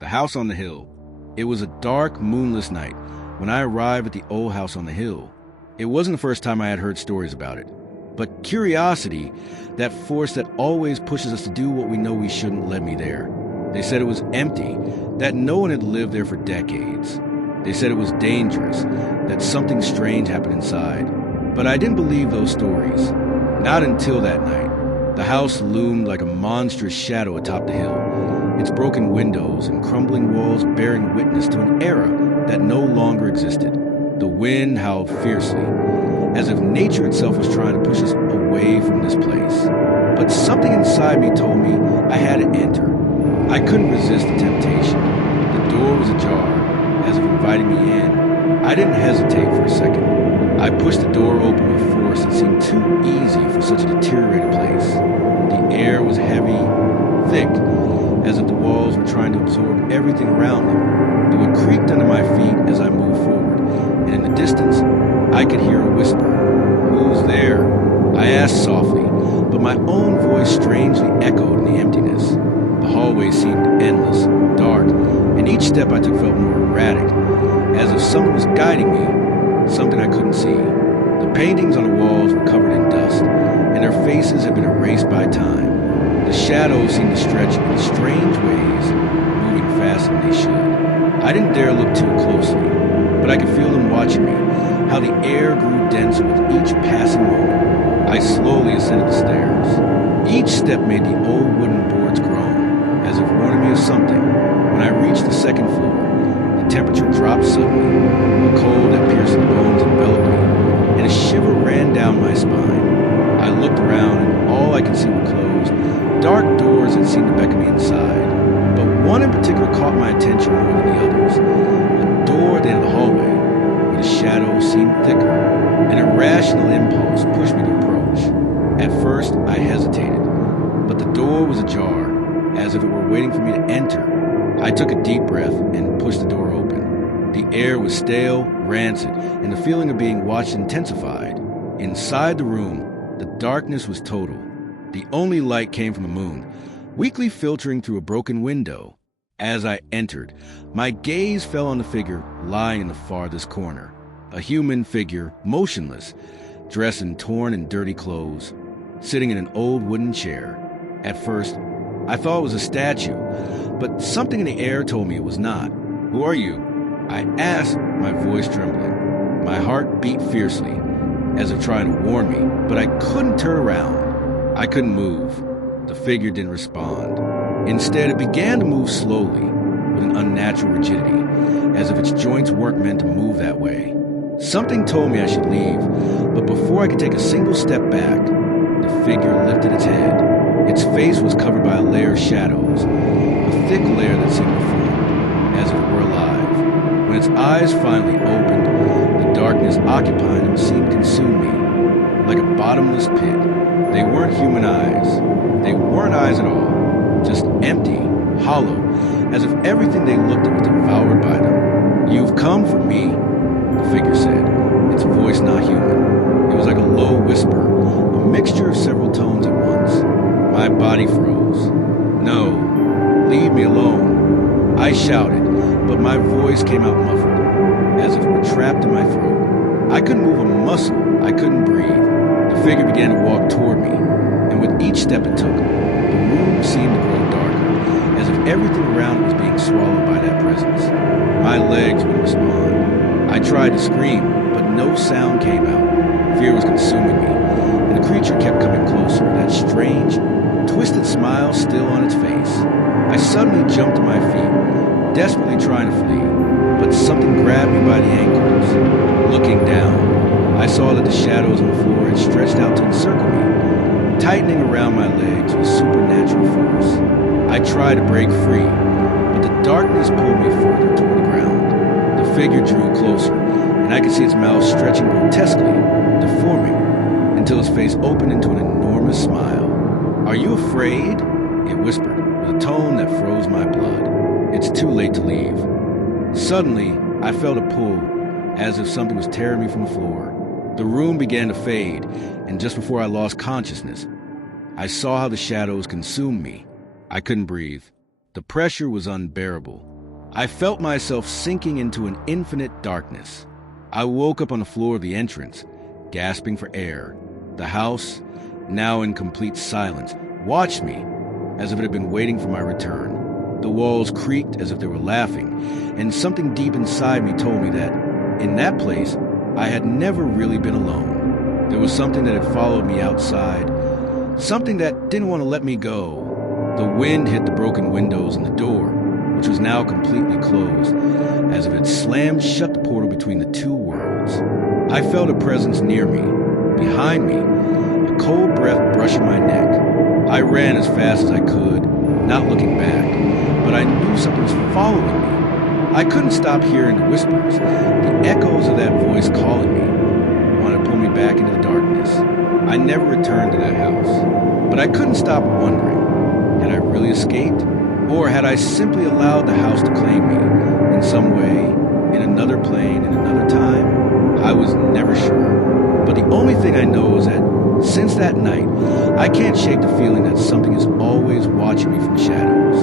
The house on the hill. It was a dark, moonless night when I arrived at the old house on the hill. It wasn't the first time I had heard stories about it, but curiosity, that force that always pushes us to do what we know we shouldn't, led me there. They said it was empty, that no one had lived there for decades. They said it was dangerous, that something strange happened inside. But I didn't believe those stories. Not until that night. The house loomed like a monstrous shadow atop the hill, its broken windows and crumbling walls bearing witness to an era that no longer existed. The wind howled fiercely, as if nature itself was trying to push us away from this place. But something inside me told me I had to enter. I couldn't resist the temptation. The door was ajar, as if inviting me in. I didn't hesitate for a second. I pushed the door open with force that seemed too easy for such a deteriorated place. The air was heavy, thick, as if the walls were trying to absorb everything around them. The wood creaked under my feet as I moved forward, and in the distance, I could hear a whisper. "Who's there?" I asked softly, but my own voice strangely echoed in the emptiness. The hallway seemed endless, dark, and each step I took felt more erratic, as if someone was guiding me, something I couldn't see. The paintings on the walls were covered in dust, and their faces had been erased by time. The shadows seemed to stretch in strange ways, moving faster than they should. I didn't dare look too closely, but I could feel them watching me, how the air grew denser with each passing moment. I slowly ascended the stairs. Each step made the old wooden boards groan, as if warning me of something. When I reached the second floor, the temperature dropped suddenly. A cold that pierced the bones enveloped me, and a shiver ran down my spine. I looked around, and all I could see were closed, dark doors that seemed to beckon me inside. But one in particular caught my attention more than the others. A door at the end of the hallway, where the shadows seemed thicker. An irrational impulse pushed me to approach. At first, I hesitated, but the door was ajar, as if it were waiting for me to enter. I took a deep breath and pushed the door open. The air was stale, rancid, and the feeling of being watched intensified. Inside the room, the darkness was total. The only light came from the moon, weakly filtering through a broken window. As I entered, my gaze fell on the figure lying in the farthest corner. A human figure, motionless, dressed in torn and dirty clothes, sitting in an old wooden chair. At first, I thought it was a statue, but something in the air told me it was not. "Who are you?" I asked, my voice trembling. My heart beat fiercely, as if trying to warn me, but I couldn't turn around. I couldn't move. The figure didn't respond. Instead, it began to move slowly, with an unnatural rigidity, as if its joints weren't meant to move that way. Something told me I should leave, but before I could take a single step back, the figure lifted its head. Its face was covered by a layer of shadows, a thick layer that seemed to form, as if it were alive. When its eyes finally opened, the darkness occupying them seemed to consume me, like a bottomless pit. They weren't human eyes. They weren't eyes at all, just empty, hollow, as if everything they looked at was devoured by them. "You've come for me," the figure said, its voice not human. It was like a low whisper, a mixture of several tones at once. My body froze. "No, leave me alone," I shouted, but my voice came out muffled, as if it were trapped in my throat. I couldn't move a muscle. I couldn't breathe. The figure began to walk toward me, and with each step it took, the room seemed to grow darker, as if everything around it was being swallowed by that presence. My legs wouldn't respond. I tried to scream, but no sound came out. Fear was consuming me, and the creature kept coming closer, that strange, twisted smile still on its face. I suddenly jumped to my feet, desperately trying to flee, but something grabbed me by the ankles. Looking down, I saw that the shadows on the floor had stretched out to encircle me, tightening around my legs with supernatural force. I tried to break free, but the darkness pulled me further toward the ground. The figure drew closer, and I could see its mouth stretching grotesquely, deforming, until its face opened into an enormous smile. "Are you afraid?" it whispered, with a tone that froze my blood. "It's too late to leave." Suddenly, I felt a pull, as if something was tearing me from the floor. The room began to fade, and just before I lost consciousness, I saw how the shadows consumed me. I couldn't breathe. The pressure was unbearable. I felt myself sinking into an infinite darkness. I woke up on the floor of the entrance, gasping for air. The house, now in complete silence, watched me as if it had been waiting for my return. The walls creaked as if they were laughing, and something deep inside me told me that, in that place, I had never really been alone. There was something that had followed me outside, something that didn't want to let me go. The wind hit the broken windows and the door, which was now completely closed, as if it slammed shut the portal between the two worlds. I felt a presence near me, behind me, a cold breath brushing my neck. I ran as fast as I could, not looking back, but I knew something was following me. I couldn't stop hearing the whispers, the echoes of that voice calling me, wanted to pull me back into the darkness. I never returned to that house, but I couldn't stop wondering, had I really escaped? Or had I simply allowed the house to claim me in some way, in another plane, in another time? I was never sure. But the only thing I know is that since that night, I can't shake the feeling that something is always watching me from shadows.